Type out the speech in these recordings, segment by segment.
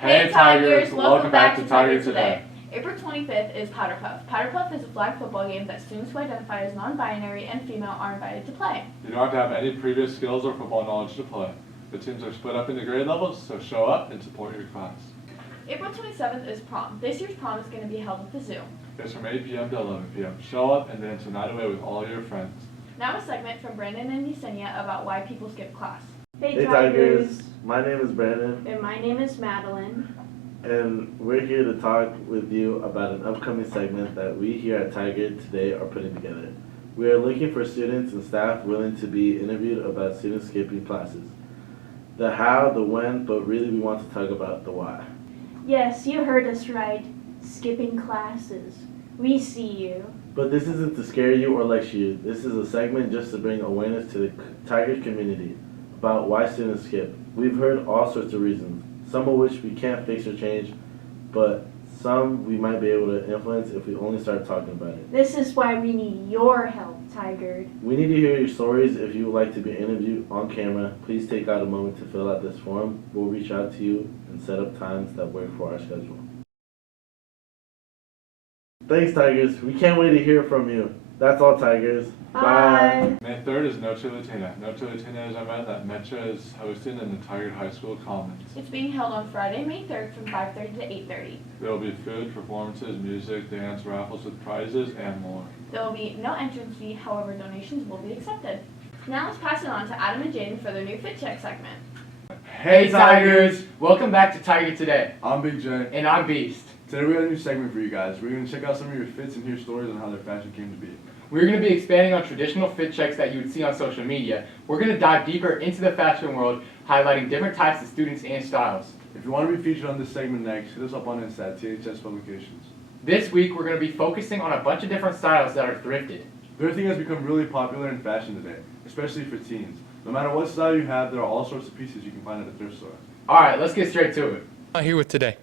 Hey Tigers, welcome back to Tiger Today. April 25th is Powder Puff. Powder Puff is a flag football game that students who identify as non-binary and female are invited to play. You don't have to have any previous skills or football knowledge to play. The teams are split up into grade levels, so show up and support your class. April 27th is prom. This year's prom is going to be held at the zoo. It's from 8 p.m. to 11 p.m. Show up and dance the night away with all your friends. Now a segment from Brandon and Yesenia about why people skip class. Hey Tigers, my name is Brandon. And my name is Madeline. And we're here to talk with you about an upcoming segment that we here at Tiger Today are putting together. We are looking for students and staff willing to be interviewed about students skipping classes. The how, the when, but really we want to talk about the why. Yes, you heard us right. Skipping classes. We see you. But this isn't to scare you or lecture you. This is a segment just to bring awareness to the Tiger community about why students skip. We've heard all sorts of reasons, some of which we can't fix or change, but some we might be able to influence if we only start talking about it. This is why we need your help, Tigard. We need to hear your stories. If you would like to be interviewed on camera, please take out a moment to fill out this form. We'll reach out to you and set up times that work for our schedule. Thanks, Tigers. We can't wait to hear from you. That's all, Tigers. Bye. May 3rd is Noche Latina. Noche Latina is an event that Metro is hosting in the Tigard High School Commons. It's being held on Friday, May 3rd from 5:30 to 8:30. There will be food, performances, music, dance, raffles with prizes, and more. There will be no entrance fee, however donations will be accepted. Now let's pass it on to Adam and Jaden for their new Fit Check segment. Hey Tigers! Welcome back to Tiger Today. I'm Big J. And I'm Beast. Today we got a new segment for you guys. We're going to check out some of your fits and hear stories on how their fashion came to be. We're going to be expanding on traditional fit checks that you would see on social media. We're going to dive deeper into the fashion world, highlighting different types of students and styles. If you want to be featured on this segment next, hit us up on Insta at THS Publications. This week we're going to be focusing on a bunch of different styles that are thrifted. Thrifting has become really popular in fashion today, especially for teens. No matter what style you have, there are all sorts of pieces you can find at a thrift store. Alright, let's get straight to it. I'm here with today.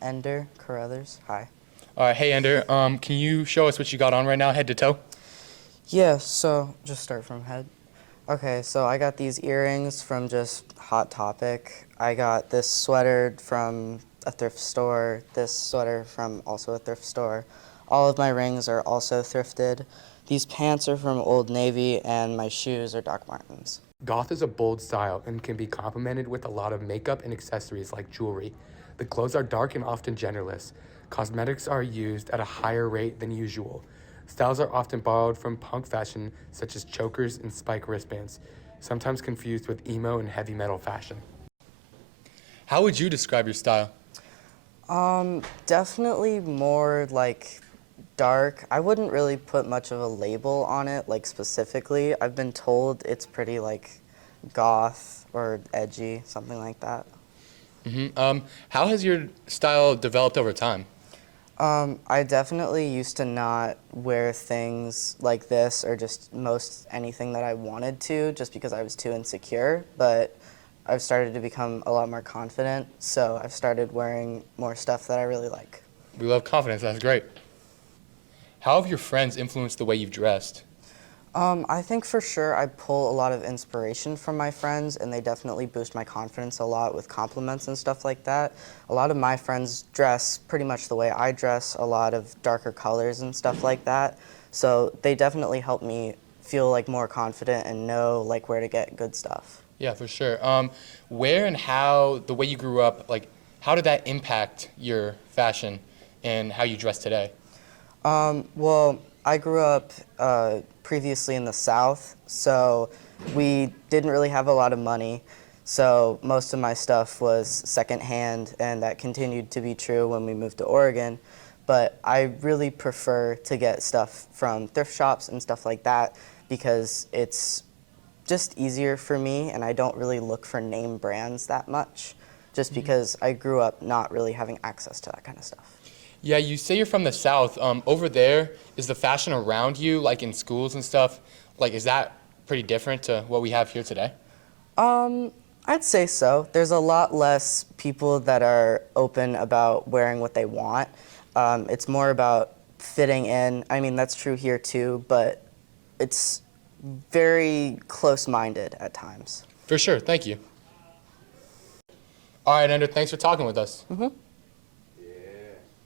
Ender Carruthers. Hi. All right, hey Ender, can you show us what you got on right now, head to toe? Yeah, so just start from head. Okay, so I got these earrings from just Hot Topic. I got this sweater from a thrift store, this sweater from also a thrift store. All of my rings are also thrifted. These pants are from Old Navy, and my shoes are Doc Martens. Goth is a bold style and can be complemented with a lot of makeup and accessories like jewelry. The clothes are dark and often genderless. Cosmetics are used at a higher rate than usual. Styles are often borrowed from punk fashion, such as chokers and spike wristbands, sometimes confused with emo and heavy metal fashion. How would you describe your style? Definitely more like dark. I wouldn't really put much of a label on it, like specifically. I've been told it's pretty like goth or edgy, something like that. How has your style developed over time? I definitely used to not wear things like this or just most anything that I wanted to just because I was too insecure, but I've started to become a lot more confident, so I've started wearing more stuff that I really like. We love confidence, that's great. How have your friends influenced the way you've dressed? I think for sure I pull a lot of inspiration from my friends, and they definitely boost my confidence a lot with compliments and stuff like that. A lot of my friends dress pretty much the way I dress, a lot of darker colors and stuff like that. So they definitely help me feel like more confident and know like where to get good stuff. Yeah, for sure. Where and how the way you grew up, like how did that impact your fashion and how you dress today? Well, I grew up previously in the South, so we didn't really have a lot of money, so most of my stuff was secondhand, and that continued to be true when we moved to Oregon. But I really prefer to get stuff from thrift shops and stuff like that because it's just easier for me, and I don't really look for name brands that much, just because I grew up not really having access to that kind of stuff. Yeah, you say you're from the South. Over there, is the fashion around you, like in schools and stuff, like is that pretty different to what we have here today? I'd say so. There's a lot less people that are open about wearing what they want. It's more about fitting in. I mean, that's true here too, but it's very close-minded at times. For sure, thank you. All right, Ender, thanks for talking with us. Who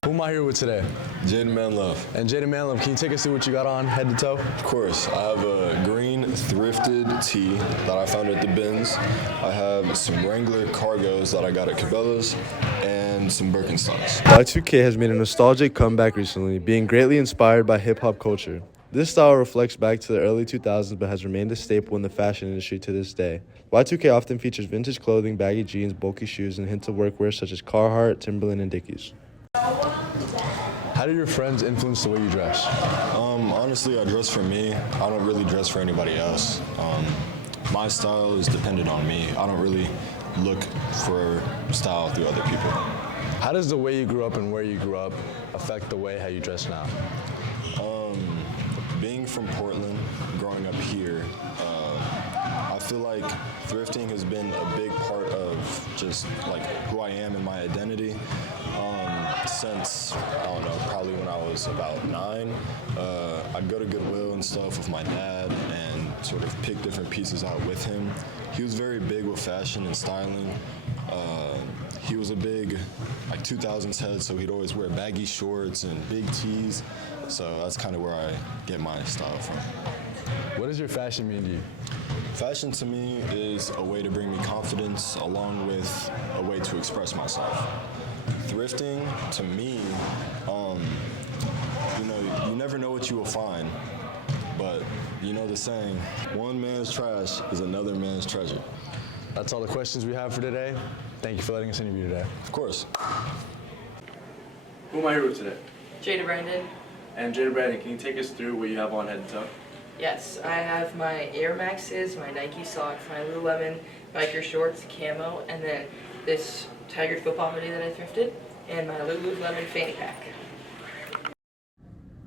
am I here with today? Jaden Manlove. And Jaden Manlove, can you take us through what you got on head to toe? Of course. I have a green thrifted tee that I found at the bins. I have some Wrangler cargos that I got at Cabela's and some Birkenstocks. Y2K has made a nostalgic comeback recently, being greatly inspired by hip-hop culture. This style reflects back to the early 2000s but has remained a staple in the fashion industry to this day. Y2K often features vintage clothing, baggy jeans, bulky shoes, and hints of workwear such as Carhartt, Timberland, and Dickies. How do your friends influence the way you dress? Honestly, I dress for me. I don't really dress for anybody else. My style is dependent on me. I don't really look for style through other people. How does the way you grew up and where you grew up affect the way how you dress now? Being from Portland, growing up here, I feel like thrifting has been a big part of just like who I am and my identity. Since, I don't know, probably when I was about 9, I'd go to Goodwill and stuff with my dad and sort of pick different pieces out with him. He was very big with fashion and styling. He was a big, 2000s head, so he'd always wear baggy shorts and big tees. So that's kind of where I get my style from. What does your fashion mean to you? Fashion to me is a way to bring me confidence along with a way to express myself. Thrifting, to me, you never know what you will find, but you know the saying, one man's trash is another man's treasure. That's all the questions we have for today. Thank you for letting us interview today. Of course. Who am I here with today? Jada Brandon. And Jada Brandon, can you take us through what you have on head to toe? Yes, I have my Air Maxes, my Nike socks, my Lululemon biker shorts, camo, and then this Tigard football hoodie that I thrifted, and my Lululemon fanny pack.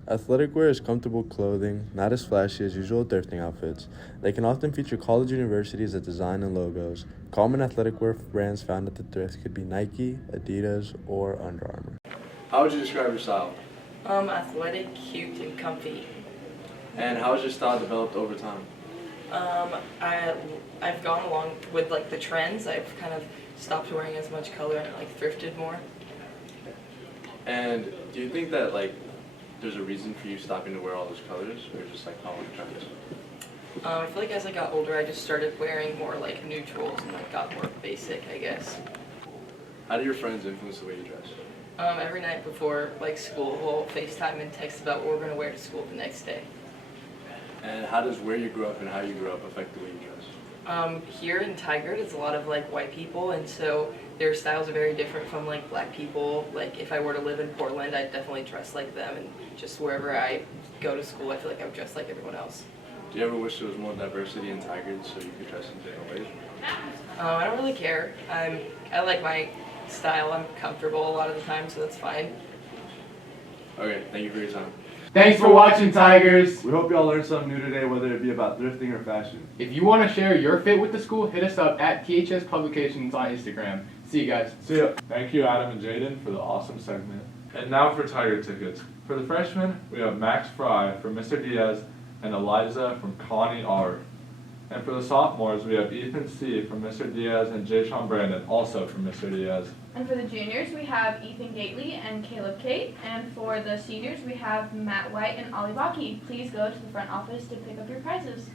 Athletic wear is comfortable clothing, not as flashy as usual thrifting outfits. They can often feature college universities as design and logos. Common athletic wear brands found at the thrift could be Nike, Adidas, or Under Armour. How would you describe your style? Athletic, cute, and comfy. And how has your style developed over time? I've gone along with the trends. I've kind of stopped wearing as much color and thrifted more. And do you think that there's a reason for you stopping to wear all those colors, or just following trends? I feel like as I got older, I just started wearing more neutrals and got more basic, I guess. How do your friends influence the way you dress? Every night before school, we'll FaceTime and text about what we're going to wear to school the next day. And how does where you grew up and how you grew up affect the way you dress? Here in Tigard, it's a lot of white people, and so their styles are very different from black people. If I were to live in Portland, I'd definitely dress like them, and just wherever I go to school, I feel like I would dress like everyone else. Do you ever wish there was more diversity in Tigard so you could dress in different ways? I don't really care. I like my style. I'm comfortable a lot of the time, so that's fine. Okay, thank you for your time. Thanks for watching, Tigers. We hope y'all learned something new today, whether it be about thrifting or fashion. If you want to share your fit with the school, hit us up at THS Publications on Instagram. See you guys. See ya. Thank you, Adam and Jaden, for the awesome segment. And now for Tiger tickets. For the freshmen, we have Max Fry from Mr. Diaz and Eliza from Connie R. And for the sophomores, we have Ethan C. from Mr. Diaz and Jay-Sean Brandon, also from Mr. Diaz. And for the juniors, we have Ethan Gately and Caleb Kate. And for the seniors, we have Matt White and Ollie Baki. Please go to the front office to pick up your prizes.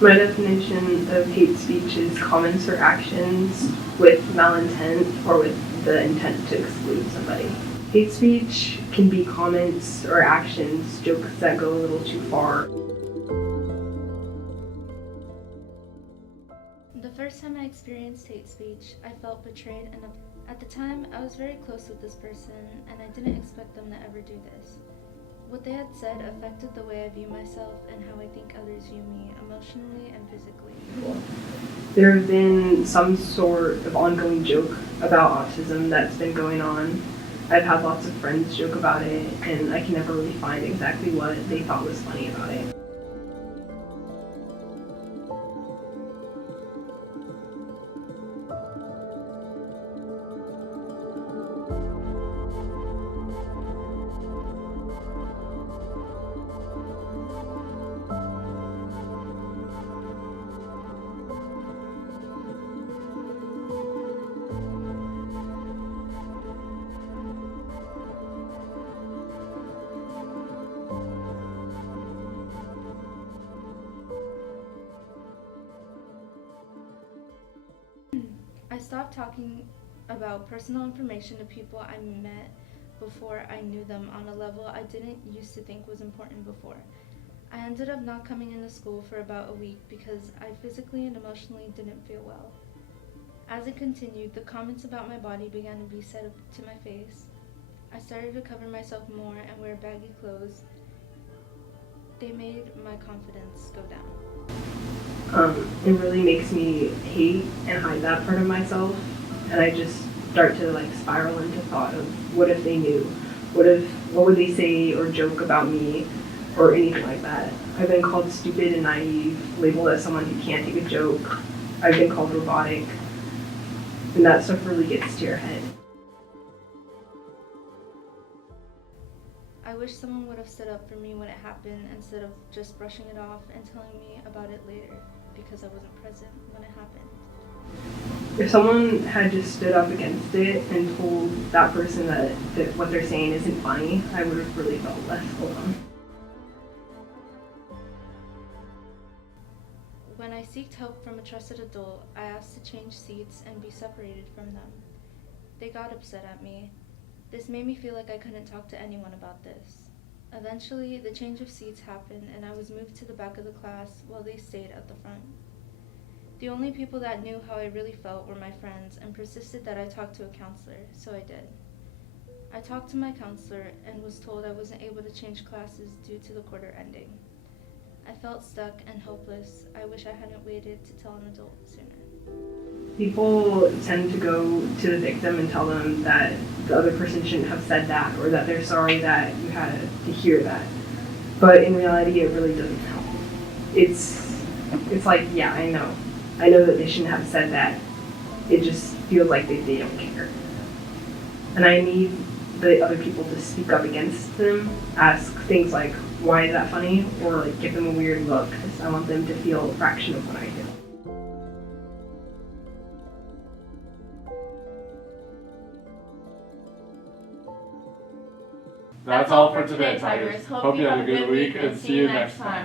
My definition of hate speech is comments or actions with malintent or with the intent to exclude somebody. Hate speech can be comments or actions, jokes that go a little too far. The first time I experienced hate speech, I felt betrayed, and at the time I was very close with this person and I didn't expect them to ever do this. What they had said affected the way I view myself and how I think others view me emotionally and physically. There have been some sort of ongoing joke about autism that's been going on. I've had lots of friends joke about it, and I can never really find exactly what they thought was funny about it. I stopped talking about personal information to people I met before I knew them on a level I didn't used to think was important before. I ended up not coming into school for about a week because I physically and emotionally didn't feel well. As it continued, the comments about my body began to be said to my face. I started to cover myself more and wear baggy clothes. They made my confidence go down. It really makes me hate and hide that part of myself, and I just start to like spiral into thought of what if they knew, what would they say or joke about me or anything like that. I've been called stupid and naive, labeled as someone who can't take a joke. I've been called robotic, and that stuff really gets to your head. I wish someone would have stood up for me when it happened instead of just brushing it off and telling me about it later because I wasn't present when it happened. If someone had just stood up against it and told that person that what they're saying isn't funny, I would have really felt less alone. When I sought help from a trusted adult, I asked to change seats and be separated from them. They got upset at me. This made me feel like I couldn't talk to anyone about this. Eventually, the change of seats happened and I was moved to the back of the class while they stayed at the front. The only people that knew how I really felt were my friends and persisted that I talk to a counselor, so I did. I talked to my counselor and was told I wasn't able to change classes due to the quarter ending. I felt stuck and hopeless. I wish I hadn't waited to tell an adult sooner. People tend to go to the victim and tell them that the other person shouldn't have said that or that they're sorry that you had to hear that. But in reality, it really doesn't help. It's like, yeah, I know that they shouldn't have said that. It just feels like they don't care. And I need the other people to speak up against them, ask things like, why is that funny? Or like give them a weird look, because I want them to feel a fraction of what I do. That's all for today, Tigers. Hope you have a good week and see you next time.